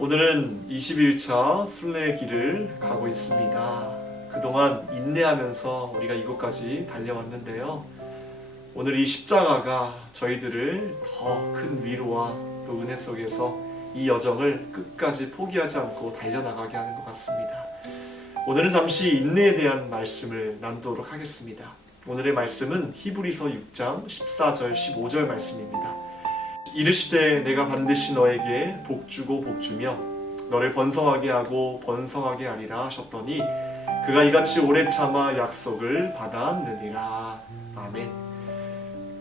오늘은 21차 순례의 길을 가고 있습니다. 그동안 인내하면서 우리가 이곳까지 달려왔는데요. 오늘 이 십자가가 저희들을 더 큰 위로와 또 은혜 속에서 이 여정을 끝까지 포기하지 않고 달려나가게 하는 것 같습니다. 오늘은 잠시 인내에 대한 말씀을 나누도록 하겠습니다. 오늘의 말씀은 히브리서 6장 14절 15절 말씀입니다. 이르시되 내가 반드시 너에게 복주고 복주며 너를 번성하게 하고 번성하게 하리라 하셨더니 그가 이같이 오래 참아 약속을 받았느니라. 아멘.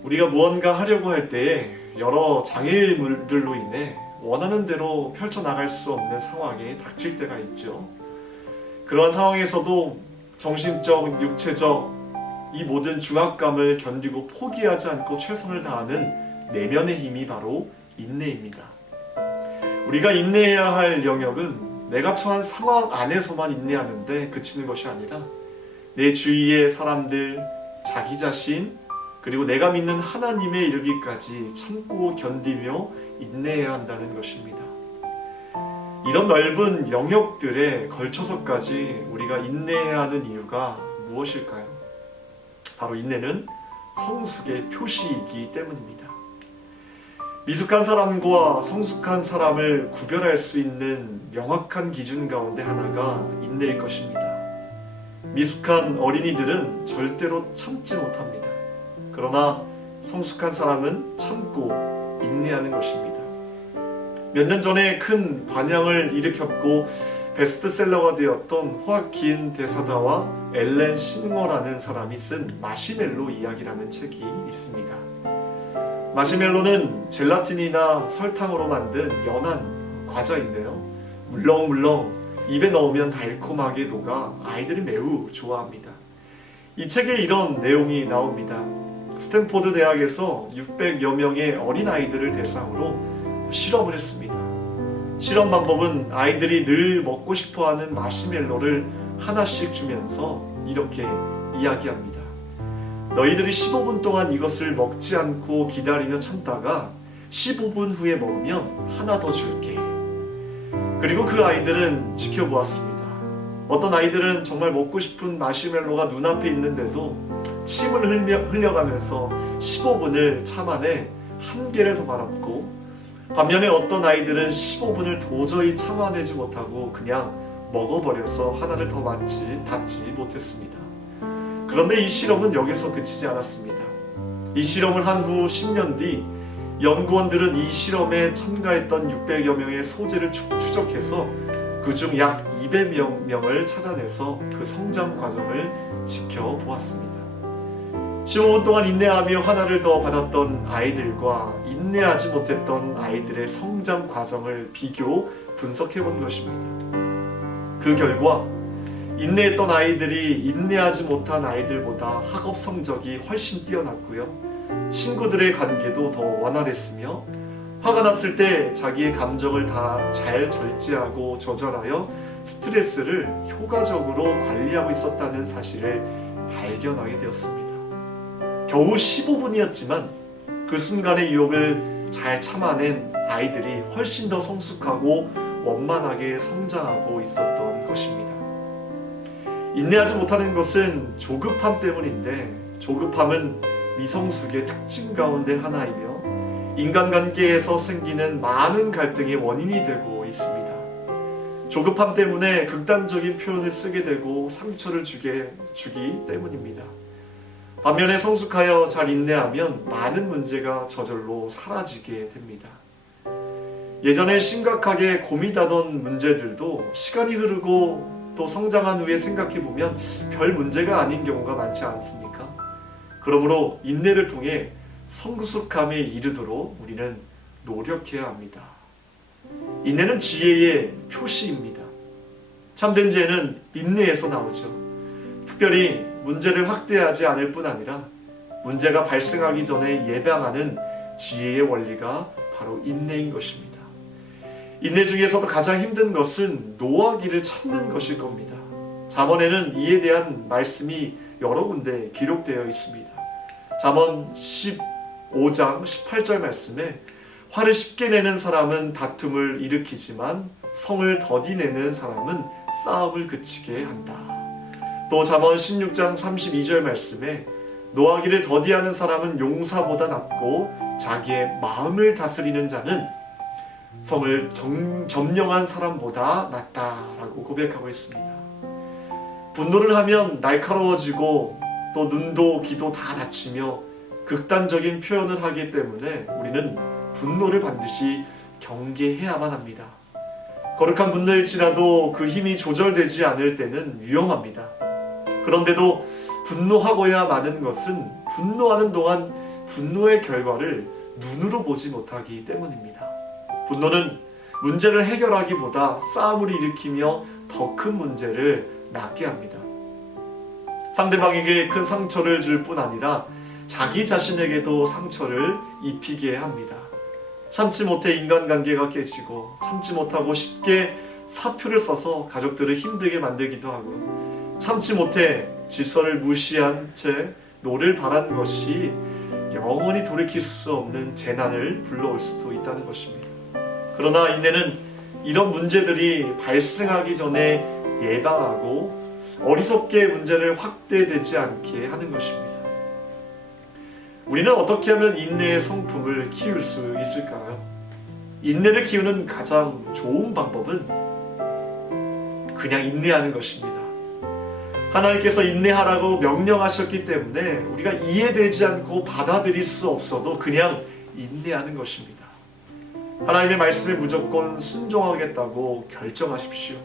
우리가 무언가 하려고 할 때에 여러 장애물들로 인해 원하는 대로 펼쳐나갈 수 없는 상황에 닥칠 때가 있죠. 그런 상황에서도 정신적, 육체적 이 모든 중압감을 견디고 포기하지 않고 최선을 다하는 내면의 힘이 바로 인내입니다. 우리가 인내해야 할 영역은 내가 처한 상황 안에서만 인내하는데 그치는 것이 아니라 내 주위의 사람들, 자기 자신, 그리고 내가 믿는 하나님에 이르기까지 참고 견디며 인내해야 한다는 것입니다. 이런 넓은 영역들에 걸쳐서까지 우리가 인내해야 하는 이유가 무엇일까요? 바로 인내는 성숙의 표시이기 때문입니다. 미숙한 사람과 성숙한 사람을 구별할 수 있는 명확한 기준 가운데 하나가 인내일 것입니다. 미숙한 어린이들은 절대로 참지 못합니다. 그러나 성숙한 사람은 참고 인내하는 것입니다. 몇 년 전에 큰 반향을 일으켰고 베스트셀러가 되었던 호아킨 데사다와 엘렌 싱어라는 사람이 쓴 마시멜로 이야기라는 책이 있습니다. 마시멜로는 젤라틴이나 설탕으로 만든 연한 과자인데요. 물렁물렁 입에 넣으면 달콤하게 녹아 아이들이 매우 좋아합니다. 이 책에 이런 내용이 나옵니다. 스탠포드 대학에서 600여 명의 어린아이들을 대상으로 실험을 했습니다. 실험 방법은 아이들이 늘 먹고 싶어하는 마시멜로를 하나씩 주면서 이렇게 이야기합니다. 너희들이 15분 동안 이것을 먹지 않고 기다리며 참다가 15분 후에 먹으면 하나 더 줄게. 그리고 그 아이들은 지켜보았습니다. 어떤 아이들은 정말 먹고 싶은 마시멜로가 눈앞에 있는데도 침을 흘려가면서 15분을 참아내 한 개를 더 받았고, 반면에 어떤 아이들은 15분을 도저히 참아내지 못하고 그냥 먹어버려서 하나를 더 닫지 못했습니다. 그런데 이 실험은 여기서 그치지 않았습니다. 이 실험을 한 후 10년 뒤 연구원들은 이 실험에 참가했던 600여 명의 소재를 추적해서 그중 약 200명을 찾아내서 그 성장 과정을 지켜보았습니다. 15분 동안 인내하며 하나를 더 받았던 아이들과 인내하지 못했던 아이들의 성장 과정을 비교 분석해 본 것입니다. 그 결과 인내했던 아이들이 인내하지 못한 아이들보다 학업 성적이 훨씬 뛰어났고요. 친구들의 관계도 더 원활했으며 화가 났을 때 자기의 감정을 다 잘 절제하고 조절하여 스트레스를 효과적으로 관리하고 있었다는 사실을 발견하게 되었습니다. 겨우 15분이었지만 그 순간의 유혹을 잘 참아낸 아이들이 훨씬 더 성숙하고 원만하게 성장하고 있었던 것입니다. 인내하지 못하는 것은 조급함 때문인데, 조급함은 미성숙의 특징 가운데 하나이며 인간관계에서 생기는 많은 갈등의 원인이 되고 있습니다. 조급함 때문에 극단적인 표현을 쓰게 되고 상처를 주기 때문입니다. 반면에 성숙하여 잘 인내하면 많은 문제가 저절로 사라지게 됩니다. 예전에 심각하게 고민하던 문제들도 시간이 흐르고 또 성장한 후에 생각해보면 별 문제가 아닌 경우가 많지 않습니까? 그러므로 인내를 통해 성숙함에 이르도록 우리는 노력해야 합니다. 인내는 지혜의 표시입니다. 참된 지혜는 인내에서 나오죠. 특별히 문제를 확대하지 않을 뿐 아니라 문제가 발생하기 전에 예방하는 지혜의 원리가 바로 인내인 것입니다. 인내 중에서도 가장 힘든 것은 노하기를 참는 것일 겁니다. 잠언에는 이에 대한 말씀이 여러 군데 기록되어 있습니다. 잠언 15장 18절 말씀에 화를 쉽게 내는 사람은 다툼을 일으키지만 성을 더디내는 사람은 싸움을 그치게 한다. 또 잠언 16장 32절 말씀에 노하기를 더디하는 사람은 용사보다 낫고 자기의 마음을 다스리는 자는 성을 점령한 사람보다 낫다라고 고백하고 있습니다. 분노를 하면 날카로워지고 또 눈도 귀도 다 다치며 극단적인 표현을 하기 때문에 우리는 분노를 반드시 경계해야만 합니다. 거룩한 분노일지라도 그 힘이 조절되지 않을 때는 위험합니다. 그런데도 분노하고야 마는 것은 분노하는 동안 분노의 결과를 눈으로 보지 못하기 때문입니다. 분노는 문제를 해결하기보다 싸움을 일으키며 더 큰 문제를 낳게 합니다. 상대방에게 큰 상처를 줄 뿐 아니라 자기 자신에게도 상처를 입히게 합니다. 참지 못해 인간관계가 깨지고 참지 못하고 쉽게 사표를 써서 가족들을 힘들게 만들기도 하고 참지 못해 질서를 무시한 채 노를 바란 것이 영원히 돌이킬 수 없는 재난을 불러올 수도 있다는 것입니다. 그러나 인내는 이런 문제들이 발생하기 전에 예방하고 어리석게 문제를 확대되지 않게 하는 것입니다. 우리는 어떻게 하면 인내의 성품을 키울 수 있을까요? 인내를 키우는 가장 좋은 방법은 그냥 인내하는 것입니다. 하나님께서 인내하라고 명령하셨기 때문에 우리가 이해되지 않고 받아들일 수 없어도 그냥 인내하는 것입니다. 하나님의 말씀에 무조건 순종하겠다고 결정하십시오.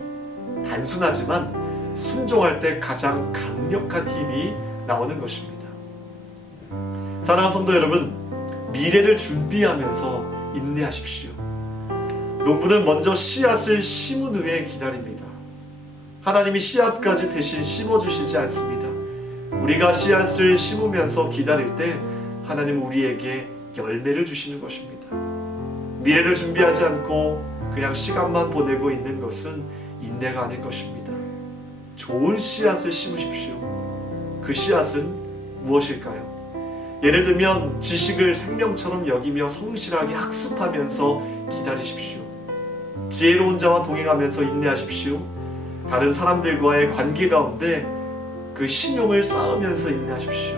단순하지만 순종할 때 가장 강력한 힘이 나오는 것입니다. 사랑하는 성도 여러분, 미래를 준비하면서 인내하십시오. 농부는 먼저 씨앗을 심은 후에 기다립니다. 하나님이 씨앗까지 대신 심어주시지 않습니다. 우리가 씨앗을 심으면서 기다릴 때 하나님은 우리에게 열매를 주시는 것입니다. 미래를 준비하지 않고 그냥 시간만 보내고 있는 것은 인내가 아닐 것입니다. 좋은 씨앗을 심으십시오. 그 씨앗은 무엇일까요? 예를 들면 지식을 생명처럼 여기며 성실하게 학습하면서 기다리십시오. 지혜로운 자와 동행하면서 인내하십시오. 다른 사람들과의 관계 가운데 그 신용을 쌓으면서 인내하십시오.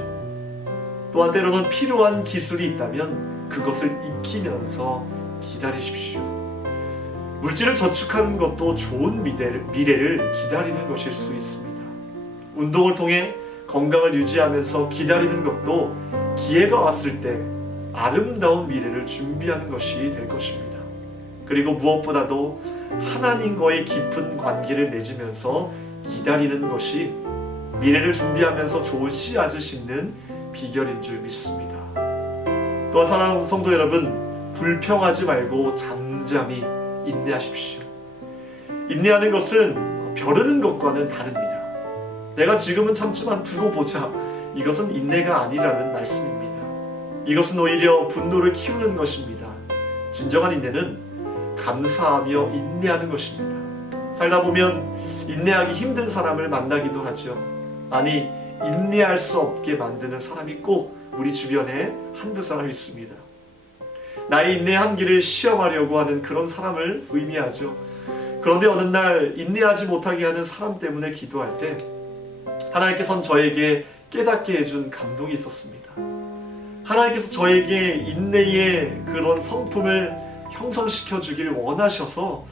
또한 때로는 필요한 기술이 있다면 그것을 익히면서 기다리십시오. 물질을 저축하는 것도 좋은 미래를 기다리는 것일 수 있습니다. 운동을 통해 건강을 유지하면서 기다리는 것도 기회가 왔을 때 아름다운 미래를 준비하는 것이 될 것입니다. 그리고 무엇보다도 하나님과의 깊은 관계를 맺으면서 기다리는 것이 미래를 준비하면서 좋은 씨앗을 심는 비결인 줄 믿습니다. 또한 사랑하는 성도 여러분, 불평하지 말고 잠잠히 인내하십시오. 인내하는 것은 벼르는 것과는 다릅니다. 내가 지금은 참지만 두고 보자. 이것은 인내가 아니라는 말씀입니다. 이것은 오히려 분노를 키우는 것입니다. 진정한 인내는 감사하며 인내하는 것입니다. 살다 보면 인내하기 힘든 사람을 만나기도 하죠. 아니, 인내할 수 없게 만드는 사람이 꼭 우리 주변에 한두 사람 있습니다. 나의 인내 한계를 시험하려고 하는 그런 사람을 의미하죠. 그런데 어느 날 인내하지 못하게 하는 사람 때문에 기도할 때 하나님께서는 저에게 깨닫게 해준 감동이 있었습니다. 하나님께서 저에게 인내의 그런 성품을 형성시켜 주기를 원하셔서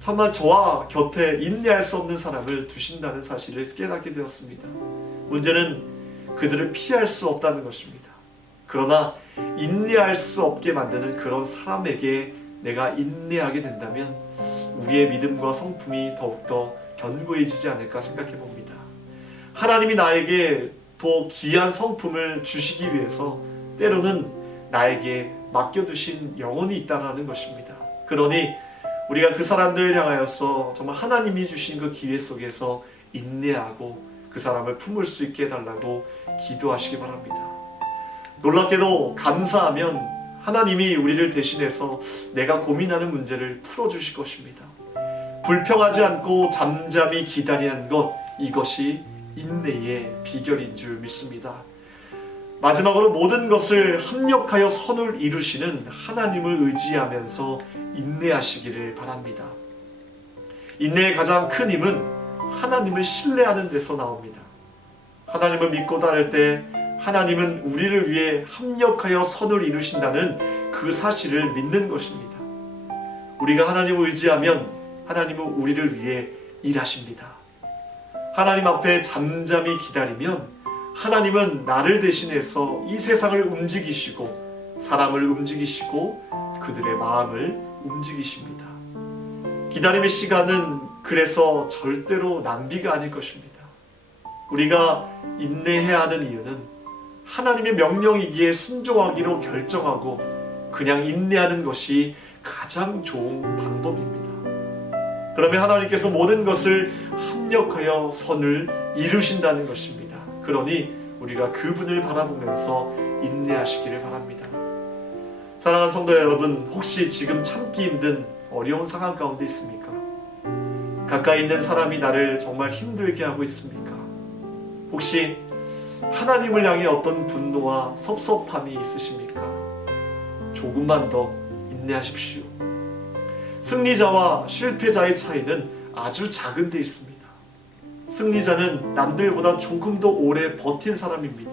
정말 저와 곁에 인내할 수 없는 사람을 두신다는 사실을 깨닫게 되었습니다. 문제는 그들을 피할 수 없다는 것입니다. 그러나 인내할 수 없게 만드는 그런 사람에게 내가 인내하게 된다면 우리의 믿음과 성품이 더욱더 견고해지지 않을까 생각해 봅니다. 하나님이 나에게 더 귀한 성품을 주시기 위해서 때로는 나에게 맡겨두신 영혼이 있다는 것입니다. 그러니 우리가 그 사람들을 향하여서 정말 하나님이 주신 그 기회 속에서 인내하고 그 사람을 품을 수 있게 해달라고 기도하시기 바랍니다. 놀랍게도 감사하면 하나님이 우리를 대신해서 내가 고민하는 문제를 풀어주실 것입니다. 불평하지 않고 잠잠히 기다리는 것, 이것이 인내의 비결인 줄 믿습니다. 마지막으로 모든 것을 합력하여 선을 이루시는 하나님을 의지하면서 인내하시기를 바랍니다. 인내의 가장 큰 힘은 하나님을 신뢰하는 데서 나옵니다. 하나님을 믿고 따를 때 하나님은 우리를 위해 합력하여 선을 이루신다는 그 사실을 믿는 것입니다. 우리가 하나님을 의지하면 하나님은 우리를 위해 일하십니다. 하나님 앞에 잠잠히 기다리면 하나님은 나를 대신해서 이 세상을 움직이시고 사람을 움직이시고 그들의 마음을 움직이십니다. 기다림의 시간은 그래서 절대로 낭비가 아닐 것입니다. 우리가 인내해야 하는 이유는 하나님의 명령이기에 순종하기로 결정하고 그냥 인내하는 것이 가장 좋은 방법입니다. 그러면 하나님께서 모든 것을 합력하여 선을 이루신다는 것입니다. 그러니 우리가 그분을 바라보면서 인내하시기를 바랍니다. 사랑하는 성도 여러분, 혹시 지금 참기 힘든 어려운 상황 가운데 있습니까? 가까이 있는 사람이 나를 정말 힘들게 하고 있습니까? 혹시 하나님을 향해 어떤 분노와 섭섭함이 있으십니까? 조금만 더 인내하십시오. 승리자와 실패자의 차이는 아주 작은 데 있습니다. 승리자는 남들보다 조금 더 오래 버틴 사람입니다.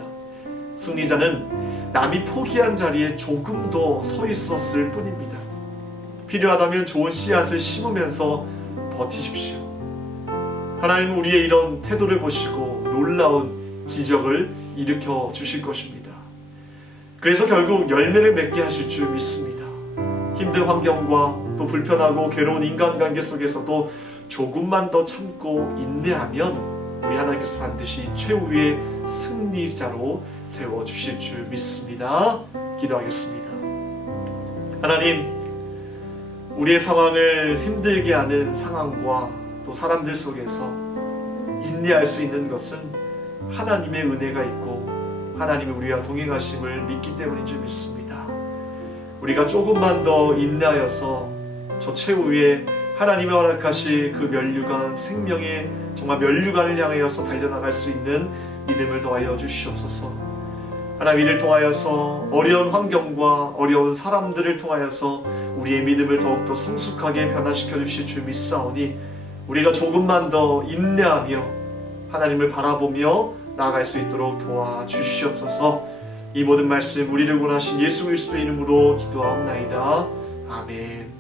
승리자는 남이 포기한 자리에 조금 더 서 있었을 뿐입니다. 필요하다면 좋은 씨앗을 심으면서 버티십시오. 하나님은 우리의 이런 태도를 보시고 놀라운 기적을 일으켜 주실 것입니다. 그래서 결국 열매를 맺게 하실 줄 믿습니다. 힘든 환경과 또 불편하고 괴로운 인간관계 속에서도 조금만 더 참고 인내하면 우리 하나님께서 반드시 최후의 승리자로 세워주실 줄 믿습니다. 기도하겠습니다. 하나님, 우리의 상황을 힘들게 하는 상황과 또 사람들 속에서 인내할 수 있는 것은 하나님의 은혜가 있고 하나님이 우리와 동행하심을 믿기 때문인 줄 믿습니다. 우리가 조금만 더 인내하여서 저 최후에 하나님이 허락하실 그 면류관, 생명의 정말 면류관을 향하여서 달려나갈 수 있는 믿음을 더하여 주시옵소서. 하나님, 이를 통하여서 어려운 환경과 어려운 사람들을 통하여서 우리의 믿음을 더욱더 성숙하게 변화시켜 주실 줄 믿사오니 우리가 조금만 더 인내하며 하나님을 바라보며 나아갈 수 있도록 도와주시옵소서. 이 모든 말씀 우리를 원하신 예수 그리스도의 이름으로 기도하옵나이다. 아멘.